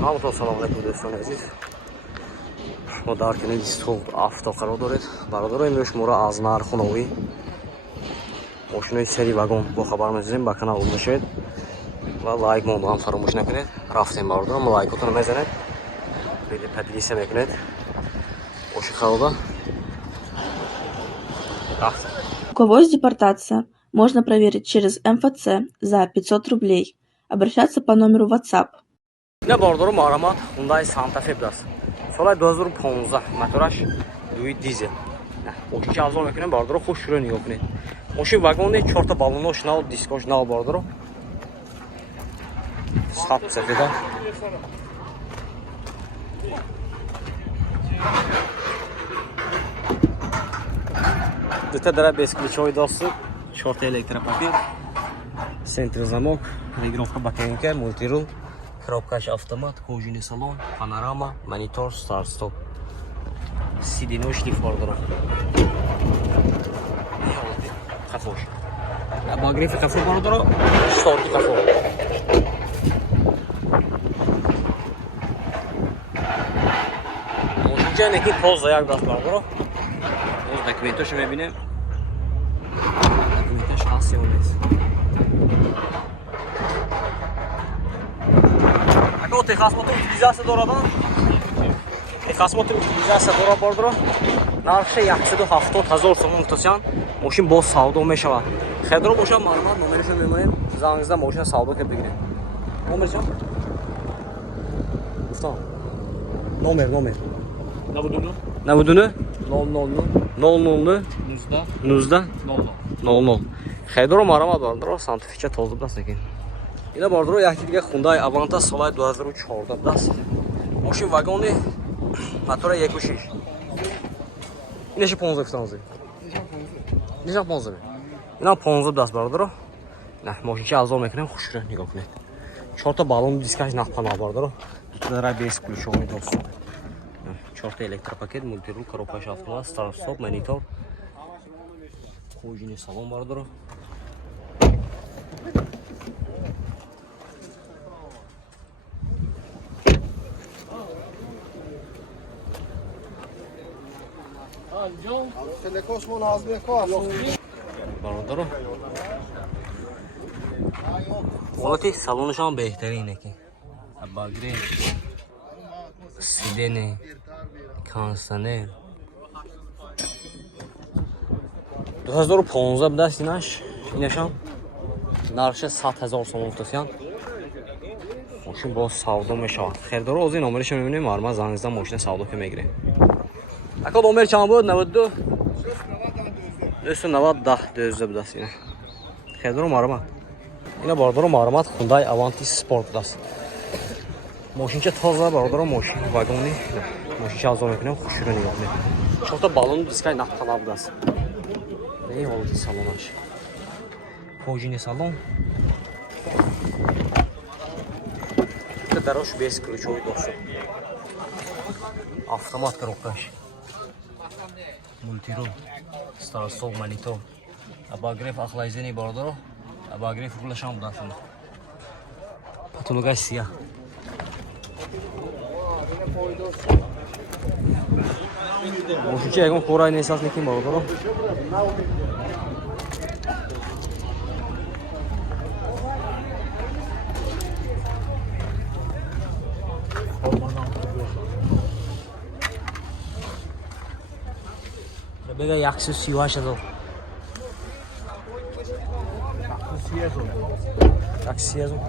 همونطور سلام علیکم دوستان عزیز. ما در کنار استوب آفتاب قرار دارید. برادر امروز ما را از نرخونوی ماشینای سری واگن با خبر می‌دیم. با کانال عضو شید و لایک موندن فراموش نکنید. رفتیم برادرم لایکتون بزنید. ویدیو подписывайтесь میکنید. Очень холодно. У кого есть депортация, можно проверить через МФЦ за 500 рублей. Обращаться по номеру WhatsApp. نه باردارو مارامات Hyundai Santa Fe دست. سال 2015 موتورش دوی دیزل. نه اوکی که ارزان میکنه باردارو خوش رو نگاه کنید. ماشین واگن 4 تا بالونش نو دیسکش نو باردارو. سخت سفیده. Дата без ключевой доступ, 4 электропакет, центр замок, регулировка батарейки, мультирул, коробка автомат, кожаный салон, панорама, монитор, старт-стоп. Сиденье шлиф бордоро. Кафош. Обогрев кафе бордоро, шторки кафе. Можете некий поз заяк даст бордоро. Документош میبینیم. دکومنتش هست یا نیست. اگه تخصصات utilizatsiya دارادن تخصصات utilizatsiya دارا باردرو نرخ 170,000 сом متوسط ماشین با سودا میشود. خیدرو باشه معلومات نمرش میمونیم. زنگزده ماشین سودا که بگیریم. نمر چند؟ گفتم. نمر 99 00 خیدرو مرامت باردرو سانتیفیچه تازه دست نکن. اینا باردرو یکی دیگه Hyundai Avanta سال 2014 دست. ماشین واگن موتور 1.6. اینش 15 گفتم. اینش 15. اینا 15 دست باردرو. نه ماشین که ارزان میکنه خوش رو نگاه کنید. 4 تا بالون دیسکش نخپنا باردرو. داره بیس کلوچومی دوست. 4 تا электропакет, мультирул, коробка автомат, старт-стоп, монитор. Кожаный салон باردارو. باردارو. حالتی سالونش هم بهترینه که. اباگری سیدنی کانسانر 2015 بدست اینش هم نرخش 100,000 سوم متوسط ماشین با سودا میشود. خیردارو از این نمرش میبینیم. مرمت زنگ زدن ماشین سودا که میگیره. اکا نمر چند بود؟ 92 290 10 12 بدست اینه. خیردارو مرمت اینا باردارو مرمت Hyundai Avanti Sport دست. ماشین که تازه برادر ماشین واگنی ماشین که ارزان میکنه خوش رو نگاه کنید. 4 تا بالون دیسکای نخپنا بود است. این حالتی سالونش. کожаный салон. دراش без ключевой доступ. Автомат коробкаш. Мультирул. Старт-стоп, монитор. Обогрев охлаждения бародаро. Обогрев рулашам بود است. Потолокаш сия. Мошучи ягон корай несас некин бародаро. بگه 138,000 130,000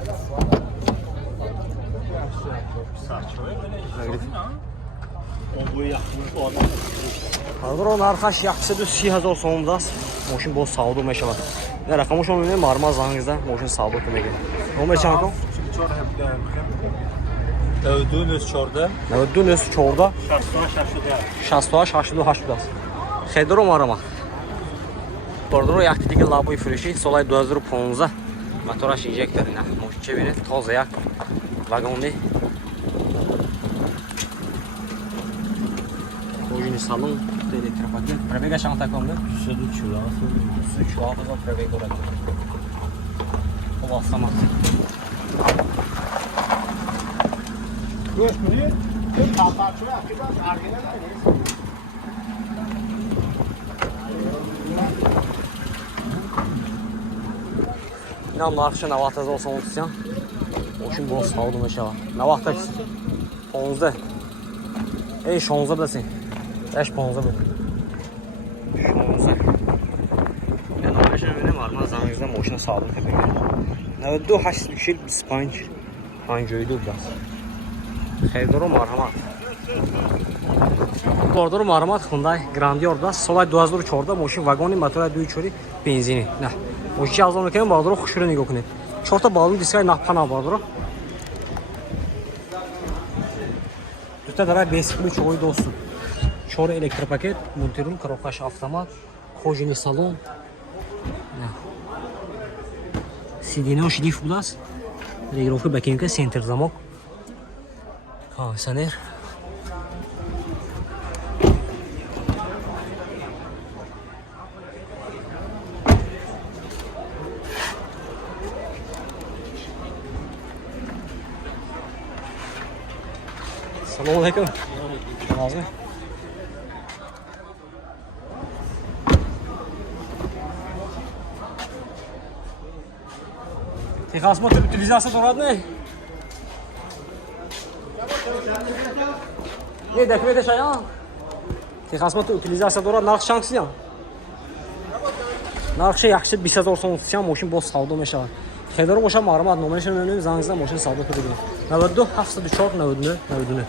Ардро нархаш 130,000 сом аст. Мошин бо савдо мешавад. Не рақамошо мебинем марма зангизда мошин савдо ки мегем. Номер чанд кон? 92 14 68 88 аст. Хедро марама. Бардро як диги лабои фурӯшӣ соли 2015 мотораш инжектор ина. Мошин чӣ бинед? Тоза як вагони. Кожаный салон, электропакет. Пробега чанд таком, да? 34 пробег дорад. Хуб автомат. اینم نرخش 90,000 سوم tutacağım. Oşun boz saldım aşağı. Ne vakta 15. Ey 16 desin. 5 15 bu. 16. Ben o aşağı öyle var. Mazanızda moşuna saldım tabii. Ne do 8 düşür 25. Hanjoydu biraz. Xeydoru marhamat. Bordoru marhamat Hyundai Grandiorda solay 2004 moşin vagoni motora 2 benzini. Ne? Moşi yazılım mekanı bordoru xuşuru nigah kunid. Чорта балу дискай напана бардро. Дута дара без ключ ой доступ. 4 электропакет, монтировка, коробкаш автомат, кожаный салон. Сиденье шрифт будаст. Регулировка бакинка, центр замок. Кондиционер. Assalomu alaykum. Hozir. Texas motor utilizatsiya so'radimi? Ne dokumente shayan? Texas motor utilizatsiya so'rad, narx chanqisi ham. Narxi yaxshi 20000 so'm tutgan mashina bo'z savdo mashina. Xedar bosham ma'lumot nomerishini o'rnib zangizda mashina savdo qildim. 92 74 99 99.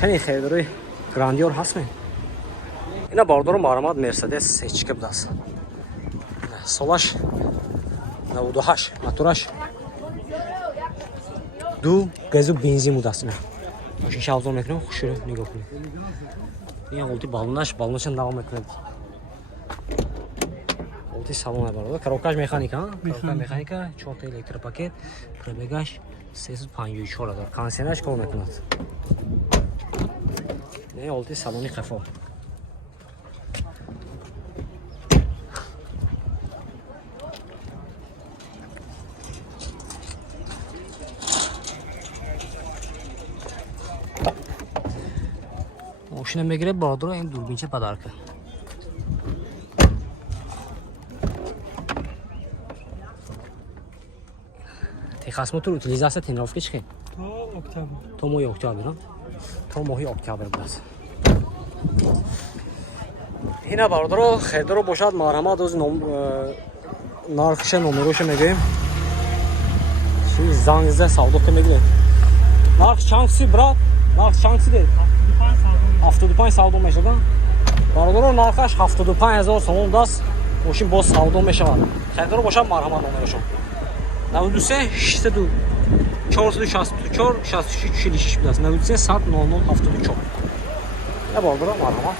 Khani Xedari Grandior hastmi? Ina bordor ma'lumot Mercedes hechki bidas. Solash 98 motorash. Du gazu benzin mudasini. Mashina shavzon ekran xushur nigah qiling. Ina olti balnash davom etadi. Olti salon bor. Коробкаш mexanika, коробка mexanika, 4 elektropaket, prebagash 354 dor. Kondisionerch kor mekunad. Ne olti saloni qafo. Mashina megre bordro in durbincha podarka. Texas motor utilizatsiya tenorovka chiqadi. To mo'y oktyabr. To mo'y oktyabr bilas. Ина бардро Xedaro бошад марҳамат оз нархша номероша мегӯем. Чи зангизда савдо ка мегӯем. Нарх чанкси брат? Нарх чанкси дед? 75 савдо мешуда. Бардро нархаш 75000 сом даст. Мошин боз савдо мешавад. Xedaro бошад марҳамат номероша. 93 62 464 66 46 bilas. 93 100 00 74. Ya bardro marҳамат.